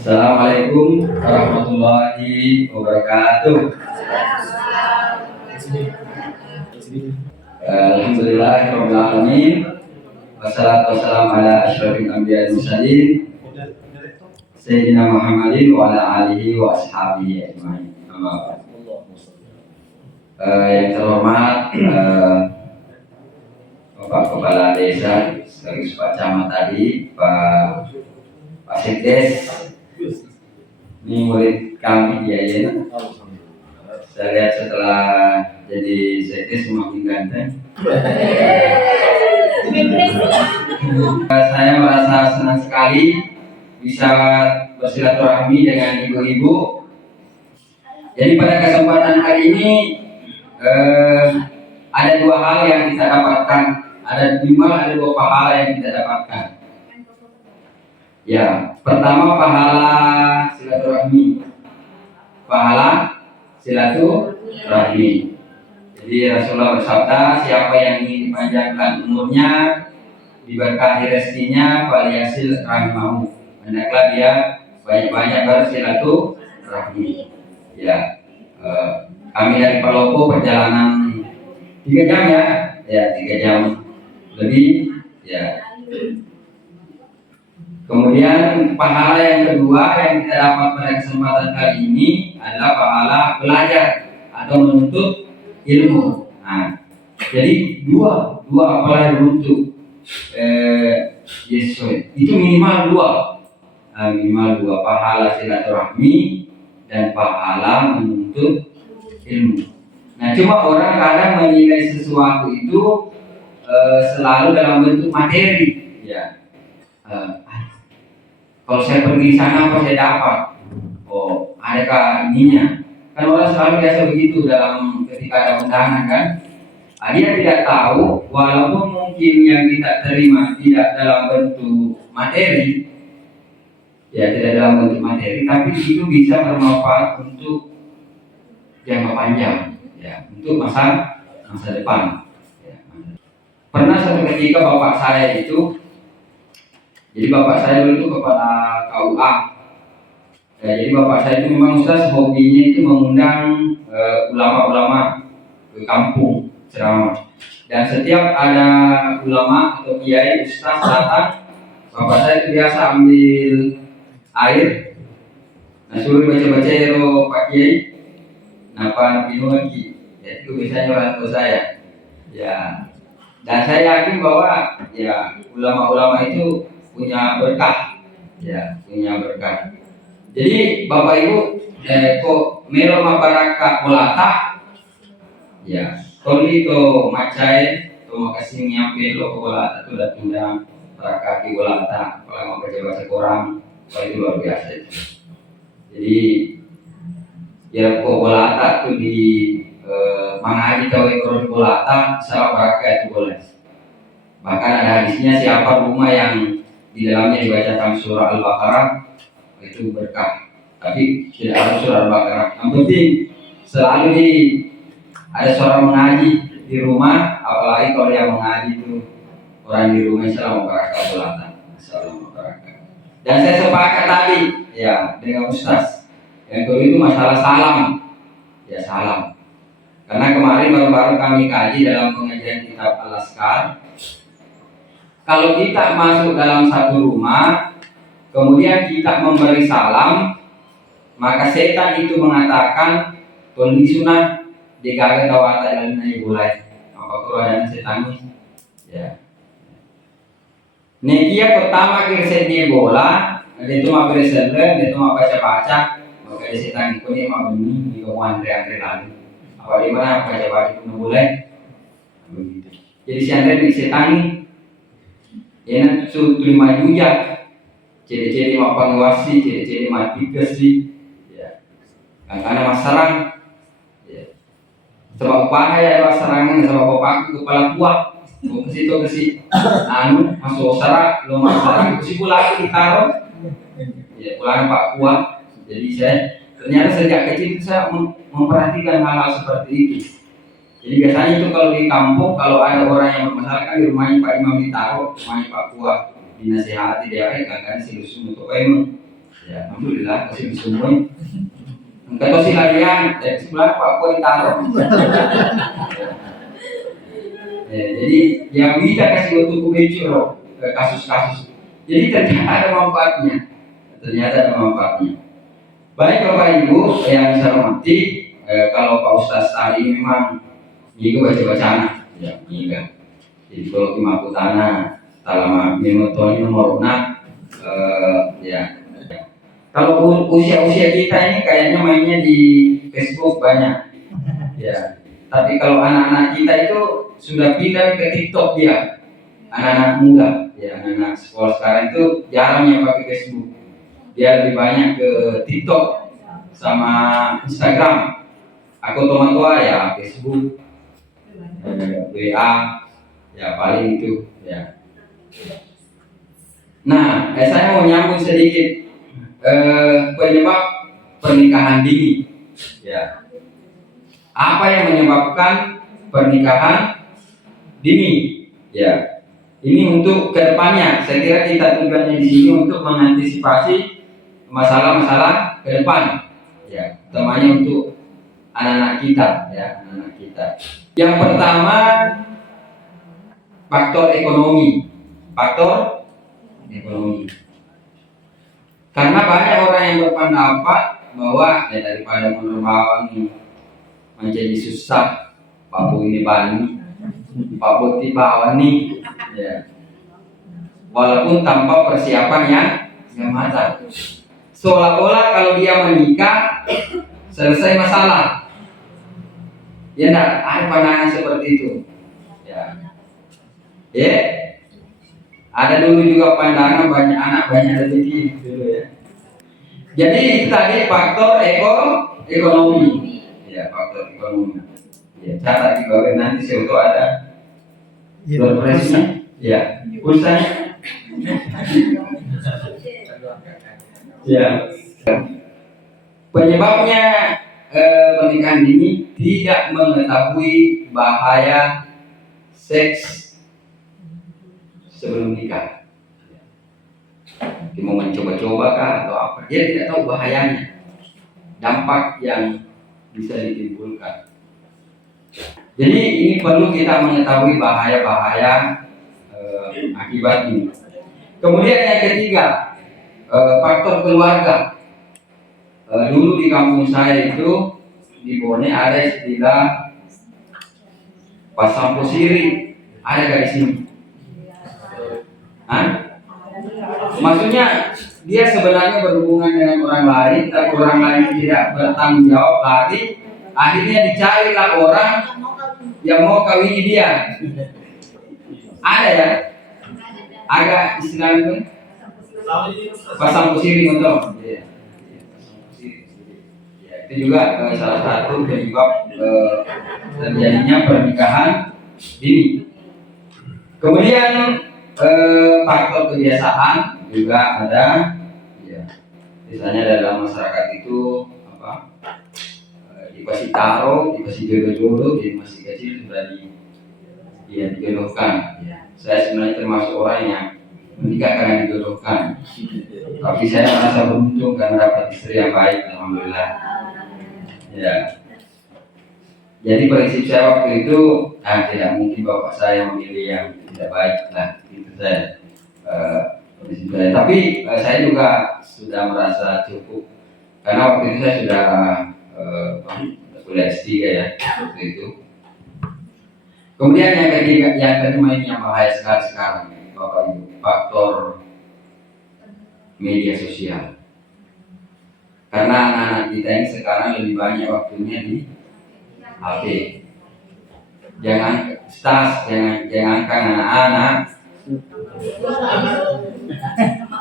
Assalamualaikum warahmatullahi wabarakatuh. Alhamdulillahirabbil alamin. Wassalatu wassalamu ala asyrofil anbiya'i wal mursalin Sayyidina Muhammadin wa ala alihi wa ashabihi ajmain. Yang terhormat Bapak Kepala Desa sekaligus Pak Camat tadi, Pak Sekdes, ini murid kami dia ya. Saya lihat setelah jadi sekdes semakin ganteng. Saya merasa senang sekali bisa bersilaturahmi dengan ibu-ibu. Jadi pada kesempatan hari ini ada dua hal yang kita dapatkan. Ada dua pahala yang kita dapatkan. Ya, pertama pahala silaturahmi. Pahala silaturahmi. Jadi Rasulullah bersabda, siapa yang ingin dipanjangkan umurnya, diberkahi rezekinya, waliyasil rahimahu. Hendaklah dia banyak-banyak bersilaturahmi. Ya, kami dari Palopo perjalanan 3 jam ya 3 jam lebih ya. Kemudian pahala yang kedua yang kita dapat pada kesempatan kali ini adalah pahala belajar atau menuntut ilmu. Nah, jadi dua pahala untuk Yesus itu minimal dua pahala silaturahmi dan pahala menuntut ilmu. Nah, cuma orang kadang menilai sesuatu itu selalu dalam bentuk materi, ya. Kalau saya pergi sana apa saya dapat? Oh, adakah ininya? Kan orang selalu biasa begitu dalam ketika ada undangan kan? Dia tidak tahu walaupun mungkin yang kita terima tidak dalam bentuk materi, ya tidak dalam bentuk materi, tapi itu bisa bermanfaat untuk jangka panjang, ya untuk masa depan. Ya. Pernah satu ketika bapak saya itu. Jadi bapak saya dulu itu kepala KUA. Ya, jadi bapak saya itu memang ustaz hobinya itu mengundang ulama-ulama ke kampung ceramah. Dan setiap ada ulama atau kiai ustaz datang, bapak saya itu biasa ambil air, nah suruh baca-baca ero Pak Kiai, napa minum lagi. Ya itu biasanya orang tua saya. Ya, dan saya yakin bahwa ya ulama-ulama itu punya berkah, ya punya berkah. Jadi Bapak Ibu, kok melo mabaraka ulata, ya kalau itu macai, to makasih nyampe lo ulata itu datang baraka di ulata, kalau mau baca Quran, itu luar biasa itu. Jadi ya kok ulata itu di mengaji tahu Quran ulata, salah baraka itu boleh. Bahkan ada hadisnya siapa rumah yang di dalamnya dibacakan surah Al-Baqarah itu berkah. Tapi tidak harus surah Al-Baqarah. Yang penting selalu ada suara mengaji di rumah, apalagi kalau yang mengaji itu orang di rumah selalu barakah belakang. Selalu barakah. Dan saya sepakat tadi ya dengan Ustaz. Yang kedua itu masalah salam. Ya salam. Karena kemarin baru-baru kami kaji dalam pengajian kitab Al-Askar. Kalau kita masuk dalam satu rumah, kemudian kita memberi salam, maka setan itu mengatakan kondisi sunah digagal tawata dan mulai. Apa keluaran setan ya. Nekia pertama kirsen dia bola, itu mah bereselen, itu mah baca-baca, maka setan itu dia mah bunyi di kawan andre lagi. Apa di mana baca-baca itu boleh? Begitu. Jadi si andre di setan ya nanti terima jujak, ciri-ciri mak penguasi, ciri-ciri mak dikasih, ya. Karena masalah, ya. Sebab bahaya masalahnya, sebab bapak kepala kuat, mau ke situ, masuk sarak, lo masalah, si pulang ditaruh, ya pulang pak kuat. Jadi saya ternyata sejak kecil saya memperhatikan hal-hal seperti itu. Jadi biasanya itu kalau di kampung kalau ada orang yang bermasalah kan di rumahnya Pak Imam ditaruh, rumahnya Pak Kuah dinasihati dia kan si lusun untuk emang Ya, alhamdulillah masih semua. Kalau si larian dari sebelah Pak Puan ditaruh. Ya, jadi yang bisa kasih untuk kubecur kasus-kasus. Jadi ternyata ada manfaatnya. Ternyata ada manfaatnya. Baik Bapak Ibu yang saya hormati, kalau Pak Ustaz tadi memang itu baca-bacaan, ya, iya. Jadi kalau kimaku tanah, talama memotoni nomorna, ya. Kalau usia-usia kita ini kayaknya mainnya di Facebook banyak, ya. Tapi kalau anak-anak kita itu sudah pindah ke TikTok dia, anak-anak muda, ya, anak-anak sekolah sekarang itu jarang yang pakai Facebook. Dia lebih banyak ke TikTok sama Instagram. Aku teman tua ya Facebook, WA, ya paling itu ya. Nah, saya mau nyambung sedikit penyebab pernikahan dini. Ya, apa yang menyebabkan pernikahan dini? Ya, ini untuk kedepannya. Saya kira kita tujuannya di sini untuk mengantisipasi masalah-masalah ke depan, ya, utamanya untuk anak-anak kita, ya, anak-anak kita. Yang pertama, faktor ekonomi. Faktor ekonomi. Karena banyak orang yang berpendapat bahwa daripada menerbang menjadi susah, Pak Bu ini bani, Pak Bu tiba nih, ya. Walaupun tanpa persiapan yang matang. Seolah-olah kalau dia menikah selesai masalah. Ya enggak, ada pandangan seperti itu. Ya. Ada dulu juga pandangan banyak anak banyak rezeki dulu ya. Jadi itu tadi faktor ekonomi. Ya, faktor ekonomi. Ya, cara dibagi nanti saya tahu ada presnya. Ya, pulsanya. Ya. Penyebabnya pernikahan dini tidak mengetahui bahaya seks sebelum nikah. Dia mau mencoba-coba kah atau apa? Dia tidak tahu bahayanya, dampak yang bisa ditimbulkan. Jadi ini perlu kita mengetahui bahaya-bahaya akibat ini. Kemudian yang ketiga, faktor keluarga. Dulu di kampung saya itu di Bone ada istilah pasang posiri, ada nggak di sini? Maksudnya dia sebenarnya berhubungan dengan orang lain, tapi orang lain tidak bertanggung jawab lagi. Akhirnya dicarilah orang yang mau kawini dia. Ada ya? Agak istilah itu pasang posiri betul. Itu juga salah satu penyebab terjadinya pernikahan dini. Kemudian faktor kebiasaan juga ada, ya. Misalnya dalam masyarakat itu apa? Dikasih taruh, dikasih jodoh-jodoh, jadi masih kecil sudah dijodohkan. Ya. Saya sebenarnya termasuk orang yang menikah karena dijodohkan. Tapi saya merasa beruntung karena dapat istri yang baik, alhamdulillah. Ya. Jadi prinsip saya waktu itu tidak mungkin bapak saya memilih yang tidak baik lah, itu saya prinsip saya. Tapi saya juga sudah merasa cukup karena waktu itu saya sudah kuliah S3 ya waktu itu. Kemudian yang ketiga, yang kedua ini yang bahaya sekali sekarang, bapak ibu, faktor media sosial. Karena anak-anak kita ini sekarang lebih banyak waktunya di HP. Jangan jangankan anak-anak,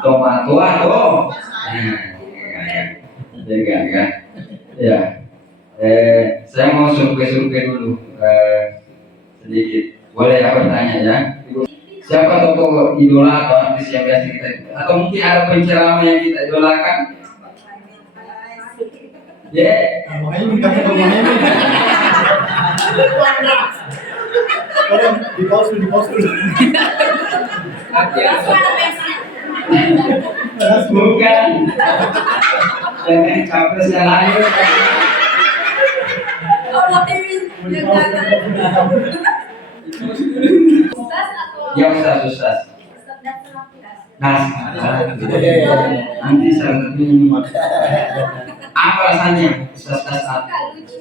tua tuh. Kan? Ya. Saya mau survei dulu sedikit. Boleh ya bertanya ya? Siapa tokoh idola atau artis yang biasa kita? Atau mungkin ada penceramah yang kita idolakan? Ya, makanya menikahnya tokohnya ini. Di pause dulu. Bukan. Jangan capres yang lain. Ya Ustaz. Nah, nanti salah satu apa rasanya Ustaz saat lucu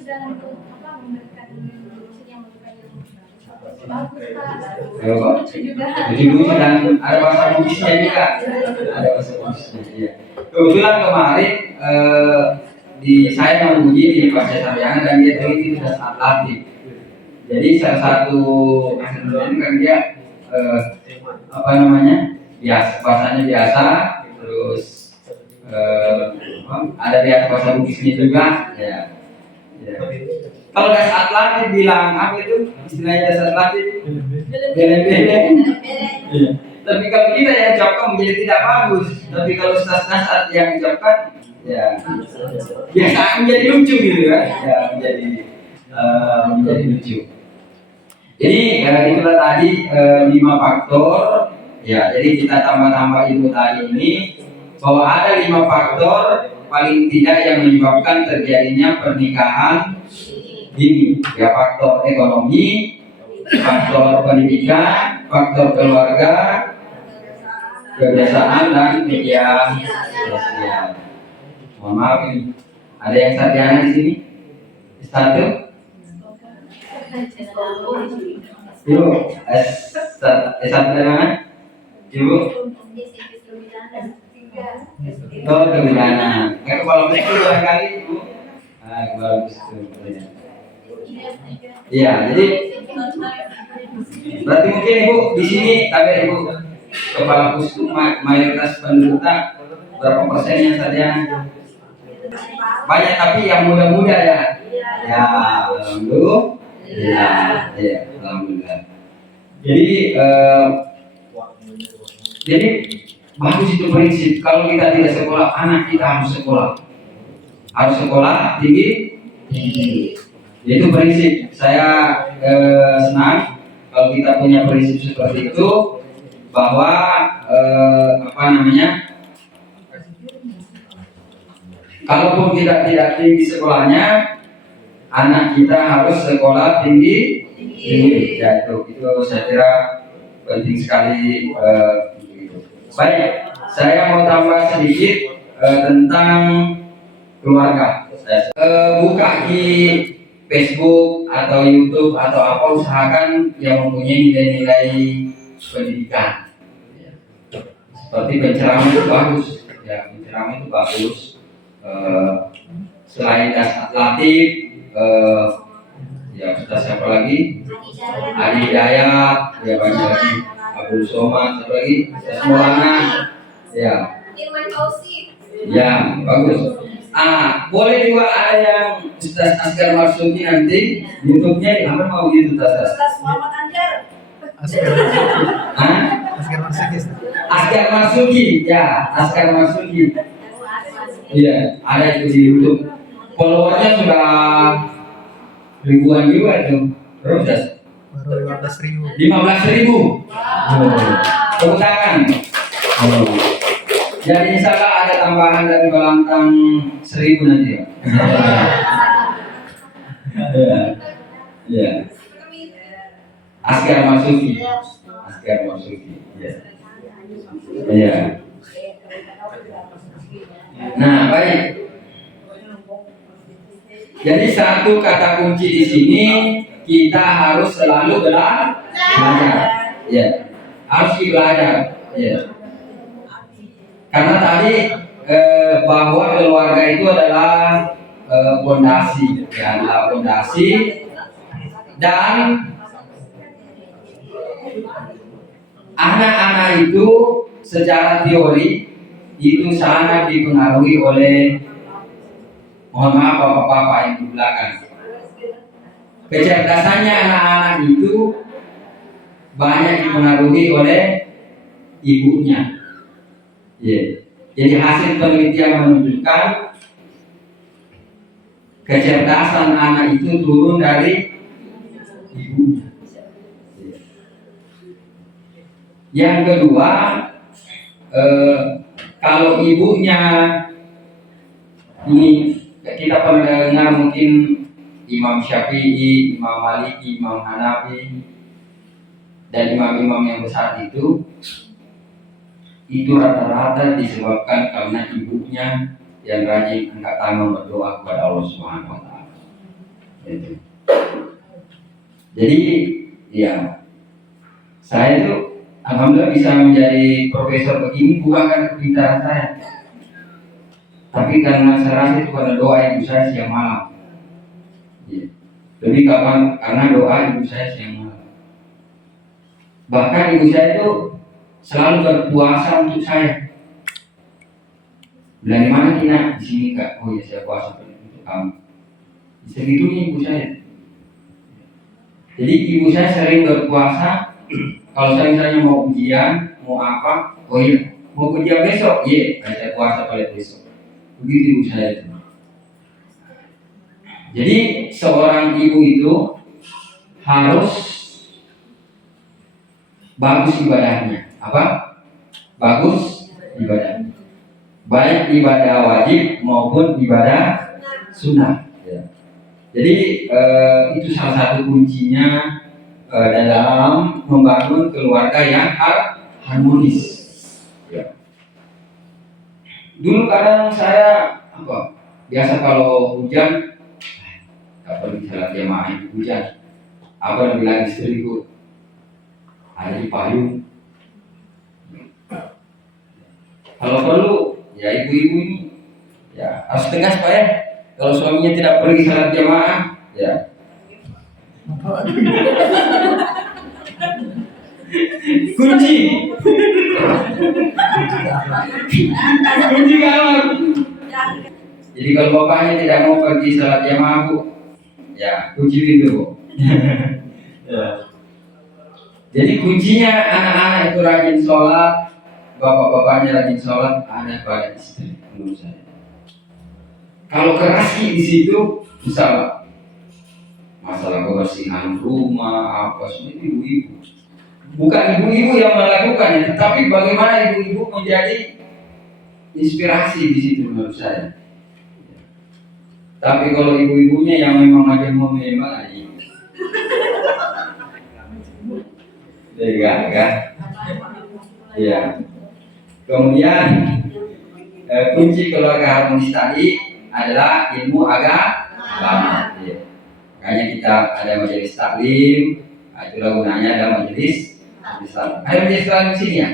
dan ada bahasa Bugisnya juga. Ada bahasa Bugisnya. Iya. Kebetulan kemarin di saya menguji di Pasca Sarjana dan dia teliti tugas atletik. Jadi salah satu asesmen kan dia apa namanya biasa bahasanya biasa, terus ada biasa bahasa Bugisnya juga. Ya. Kalau gas atletik bilang apa itu istilahnya gas atletik? Bele-bele. Iya. Tapi kalau kita yang ucapkan menjadi tidak bagus. Tapi kalau Ustaz yang ucapkan ya biasa menjadi lucu gitu kan? Ya menjadi lucu. Jadi itulah tadi 5 faktor. Ya, jadi kita tambah ilmu tadi ini bahwa ada 5 faktor paling tidak yang menyebabkan terjadinya pernikahan ini. Ya, faktor ekonomi, faktor pendidikan, faktor keluarga, kebiasaan dan media sosial. Mohon maaf ini ada yang sarjana di sini? Satu. Ibu, S1 dari mana? Ibu? Oh, kebidanan. Kepala besar barangkali Ibu. Kepala besar. Iya, jadi berarti mungkin Ibu di sini tapi Ibu kepala pusku mayoritas penduduknya berapa persen yang saja banyak tapi yang muda-muda ya. Ya, alhamdulillah. Ya, alhamdulillah. Jadi bagus itu prinsip. Kalau kita tidak sekolah, anak kita harus sekolah tinggi. Itu prinsip. Saya senang kalau kita punya prinsip seperti itu bahwa kalaupun kita tidak tinggi sekolahnya, anak kita harus sekolah tinggi. Ya itu saya kira penting sekali. Baik, saya mau tambah sedikit tentang keluarga. Buka di Facebook atau YouTube atau apa, usahakan yang mempunyai nilai-nilai pendidikan. Seperti penceramah itu bagus, ya penceramah itu bagus. Selain das atletik, ya kita siapa lagi? Adi Hidayat, ya banyak lagi. Abdul Somad, siapa lagi? Semuanya, ya. Ya bagus. Boleh juga ada yang Ustaz Askar Marsuki nanti YouTube-nya apa mau gitu Ustaz? Muhammad Anjar. Askar Marsuki, ya Askar Marsuki. Iya, ada itu di YouTube. Followernya sudah ribuan juga tuh. Terus Baru 15.000. 15.000. Tepuk tangan. Jadi insya Allah ada tambahan dari Balantang 1.000 nanti ya. Ya. Askar Marsuki. Ya. Ya. Nah, baik. Jadi satu kata kunci di sini kita harus selalu belajar. Ya. Harus belajar. Ya. Karena tadi bahwa keluarga itu adalah fondasi, ya, adalah fondasi dan anak-anak itu secara teori itu sangat dipengaruhi oleh, mohon maaf bapak-bapak yang di belakang. Kecerdasannya anak-anak itu banyak dipengaruhi oleh ibunya. Yeah. Jadi hasil penelitian menunjukkan kecerdasan anak itu turun dari ibunya. Yang kedua, kalau ibunya Ini kita pernah dengar mungkin Imam Syafi'i, Imam Maliki, Imam Hanafi, dan imam-imam yang besar itu rata-rata disebabkan karena ibunya yang rajin angkat tangan berdoa kepada Allah Subhanahu wa taala. Gitu. Jadi ya saya itu alhamdulillah bisa menjadi profesor begini bukan karena kepintaran saya, tapi karena saya rasa itu karena doa ibu saya siang malam. Ya. Lebih karena doa ibu saya siang malam. Bahkan ibu saya itu selalu berpuasa untuk saya. Dari mana Tina? Di sini Kak. Oh ya saya puasa untuk kamu. Segitunya ibu saya. Jadi ibu saya sering berpuasa. Kalau saya misalnya mau ujian, mau apa? Oh iya, mau ujian besok? Iya, saya puasa pada besok. Begitu ibu saya itu. Jadi seorang ibu itu harus bagus ibadahnya. Apa? Bagus ibadahnya. Baik ibadah wajib maupun ibadah sunnah. Ya. Jadi itu salah satu kuncinya dalam membangun keluarga yang harmonis. Ya. Dulu kadang saya biasa kalau hujan, tak perlu salat jamaah hujan. Apa bilang istriku? Ada di payung. Kalau perlu, ya ibu-ibu ini ya harus tegas Pak ya. Kalau suaminya tidak pergi salat jamaah, ya. Kunci. Kunci kamar. Jadi kalau bapaknya tidak mau pergi salat jamaah Bu, ya kunci pintu Bu. Ya. Jadi kuncinya anak-anak itu rajin sholat, bapak-bapaknya rajin sholat, ada pada istri menurut saya. Kalau kerasi di situ, misalnya masalah kebersihan rumah apa semua itu ibu-ibu. Bukan ibu-ibu yang melakukannya, tetapi bagaimana ibu-ibu menjadi inspirasi di situ menurut saya. Tapi kalau ibu-ibunya yang memang majemuk memang kan? Ya. Kemudian kunci keluarga harmonis tadi adalah ilmu agama. Ya. Makanya kita ada majelis taklim, itulah gunanya ada majelis taklim. Ada majelis taklim di sini ya?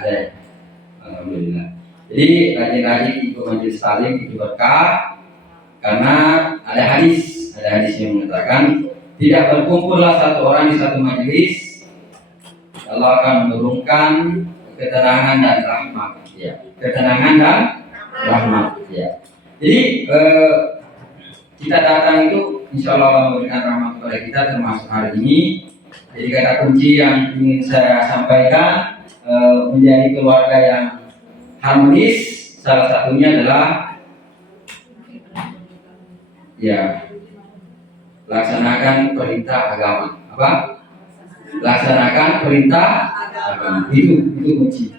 Ada. Alhamdulillah. Jadi rajin-rajin ikut majelis taklim itu berkah karena ada hadis yang mengatakan tidak berkumpullah satu orang di satu majelis, Allah akan menurunkan ketenangan dan rahmat. Ya, ketenangan dan rahmat. Ya. Jadi kita datang itu insya Allah memberikan rahmat kepada kita termasuk hari ini. Jadi kata kunci yang ingin saya sampaikan menjadi keluarga yang harmonis salah satunya adalah ya laksanakan perintah agama. Apa? Laksanakan perintah agama. Itu kunci.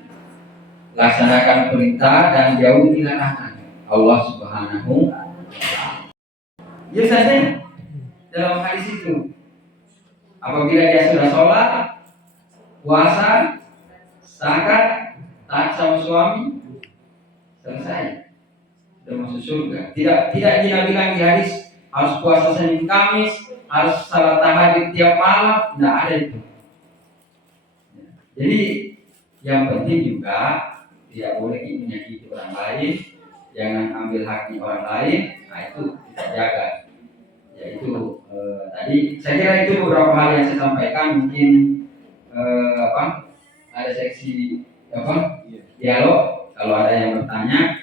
Laksanakan perintah dan jauhi larangan Allah Subhanahu wa taala. Ya saja dalam hadis itu. Apabila dia sudah sholat, puasa, zakat, taat sama suami, selesai. Sudah masuk surga. Tidak Nabi bilang di hadis harus puasa Senin Kamis, harus salat tahajud tiap malam, tidak ada itu. Jadi yang penting juga tidak boleh menyakiti orang lain, jangan ambil haknya orang lain. Nah itu kita jaga. Yaitu tadi saya kira itu beberapa hal yang saya sampaikan. Mungkin ada seksi dialog kalau ada yang bertanya.